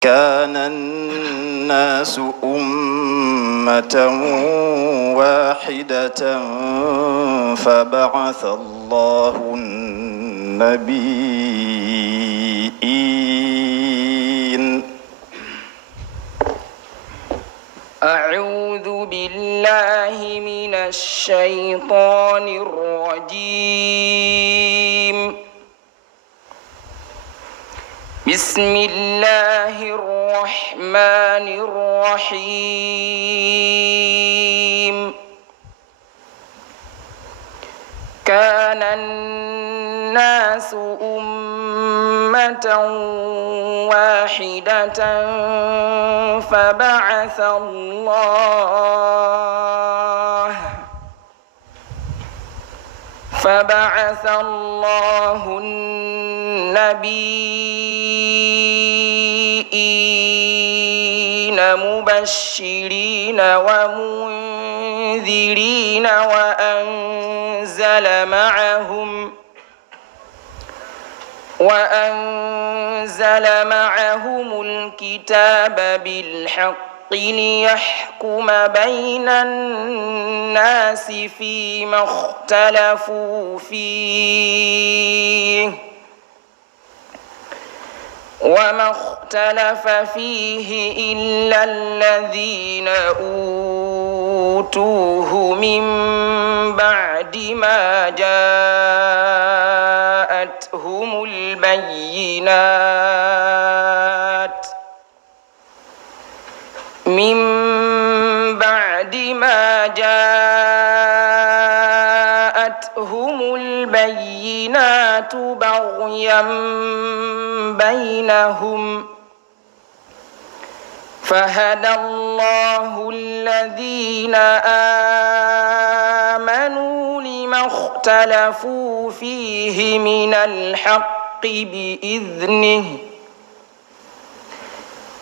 كان الناس أمة واحدة فبعث الله النبيين. أعوذ بالله من الشيطان الرجيم. بسم الله الرحمن الرحيم. كان الناس أمة واحدة فبعث الله النبيين مبشرين ومنذرين وأنزل معهم الكتاب بالحق ليحكم بين الناس فيما اختلفوا فيه وما اختلف فيه إلا الذين أوتوه من بعد ما جاءتهم البينات بغيا بينهم فهدى الله الذين آمنوا لما اختلفوا فيه من الحق بإذنه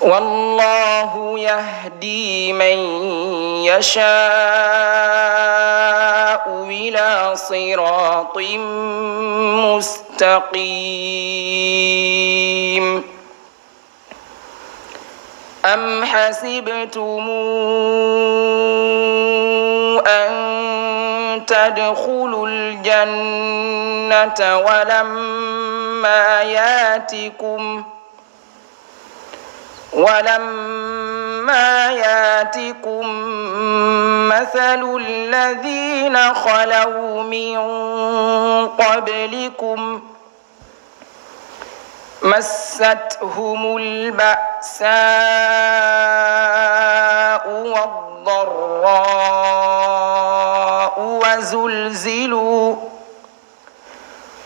والله يهدي من يشاء إلى صراط مستقيم. أم حسبتم أن تدخلوا الجنة ولما ياتكم مثل الذين خلوا من قبلكم مستهم البأساء والضراء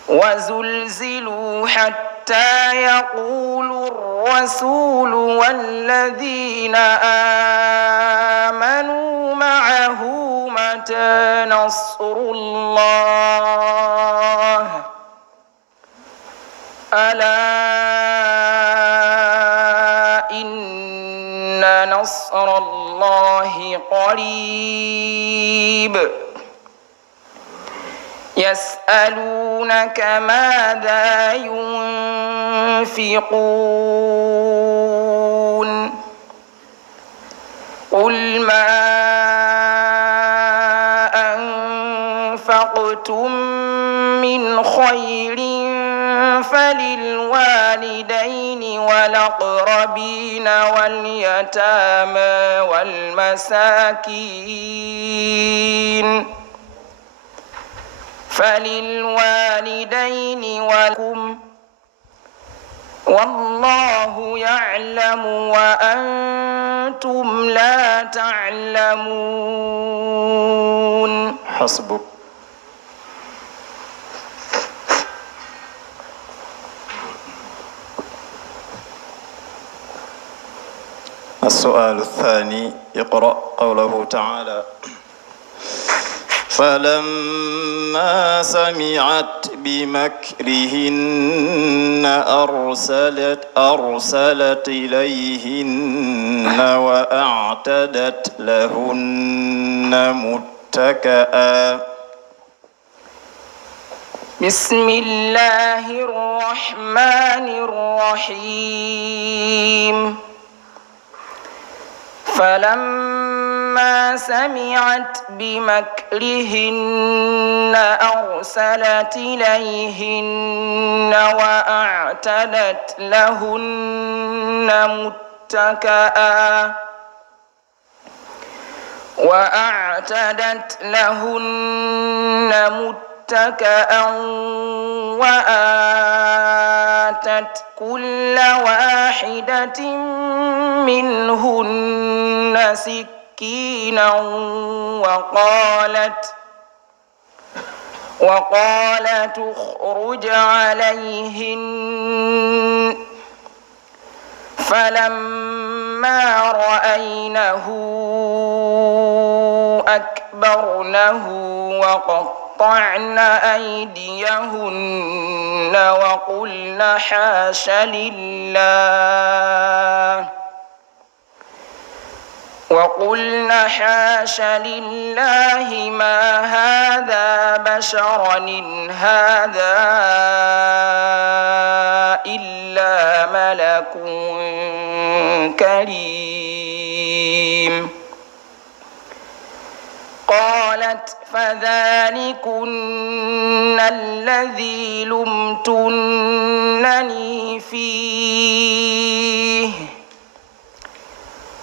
وزلزلوا حتى يقول الرسول والذين آمنوا معه متى نصر الله ألا إن نصر الله قريب. يسألونك ماذا ينفقون قل ما أنفقتم من خير فللوالدين والأقربين واليتامى والمساكين ولكم والله يعلم وأنتم لا تعلمون. حسبك. السؤال الثاني. اقرأ قوله تعالى: فلما سمعت بمكرهن أرسلت إليهن وأعتدت لهن متكئا بسم الله الرحمن الرحيم فلما سمعت بمكرهن أرسلت إليهن وأعتدت لهن متكأ وآتت كل واحدة منهن سكينا وقالت اخرج عليهن فلما رأينه أكبرنه وقطعن أيديهن وقلن حاش لله ما هذا بشرا إن هذا إلا ملك كريم قالت فذلكن الذي لمتنني فيه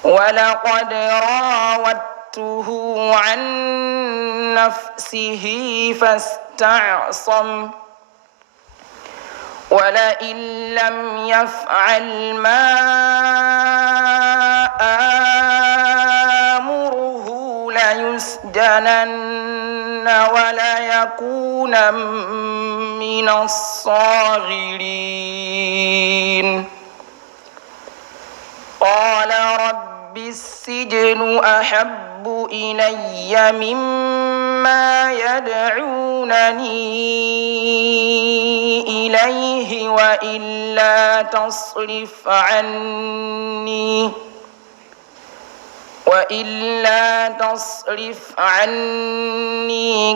ولقد راودته عن نفسه فاستعصم ولئن لم يفعل ما آمره ليسجنن وليكون من الصاغرين قال رب السجن أحب إلي مما يدعونني إليه وإلا تصرف عني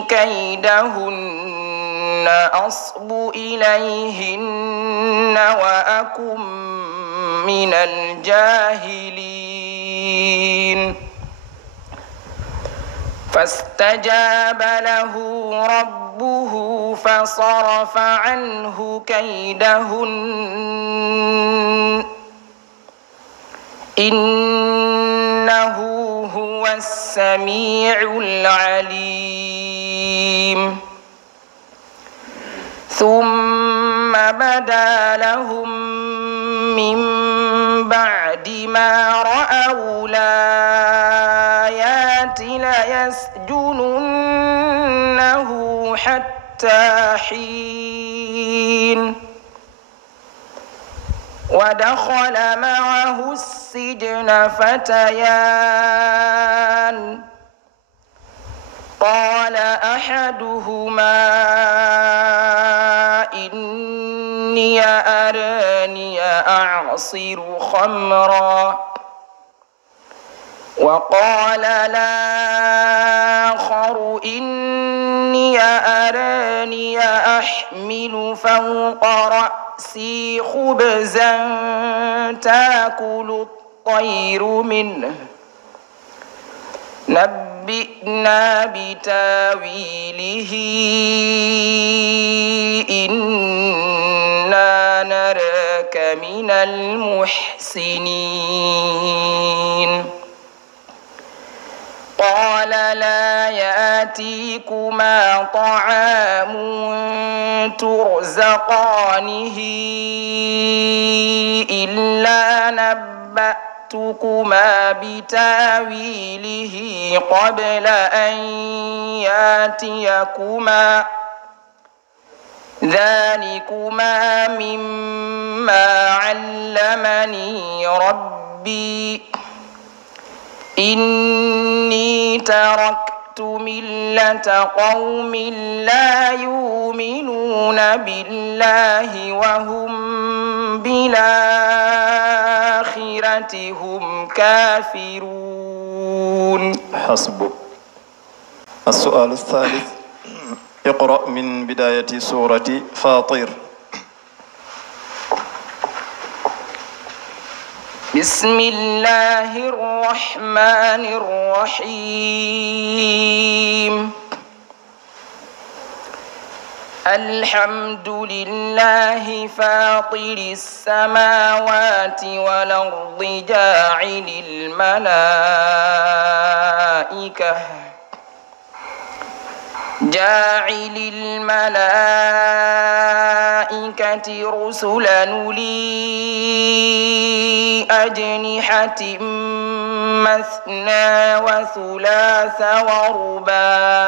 كيدهن أصب إليهن وأكن من الجاهلين فاستجاب له ربه فصرف عنه كيدهن إنه هو السميع العليم ثم بدا لهم من بعد ما رأوا الآيات ليسجننه حتى حين ودخل معه السجن فتيان قال أحدهما إني أراني أعصر خمرا وقال الآخر إني أراني أحمل فوق رأسي خبزا تأكل الطير منه نبئنا بتاويله إنا نراك من المحسنين قال لا يأتيكما طعام ترزقانه إلا نبأتكما بتاويله قبل أن يأتيكما ذلكما مما علمني ربي إني تركت ملة قوم لا يؤمنون بالله وهم بالآخرة هم كافرون. حسبك. السؤال الثالث اقرأ من بداية سورة فاطر. بسم الله الرحمن الرحيم. الحمد لله فاطر السماوات والأرض جاعل الملائكة رسلا أولي أجنحة مثنى وثلاث ورباع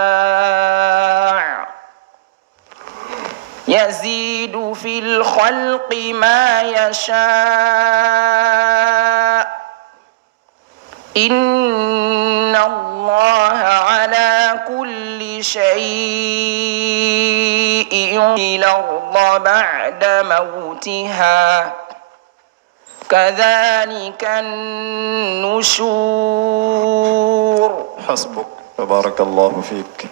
يزيد في الخلق ما يشاء إن الله على كل شيء الأرض بعد موتها كذلك النشور. حسبك، بارك الله فيك.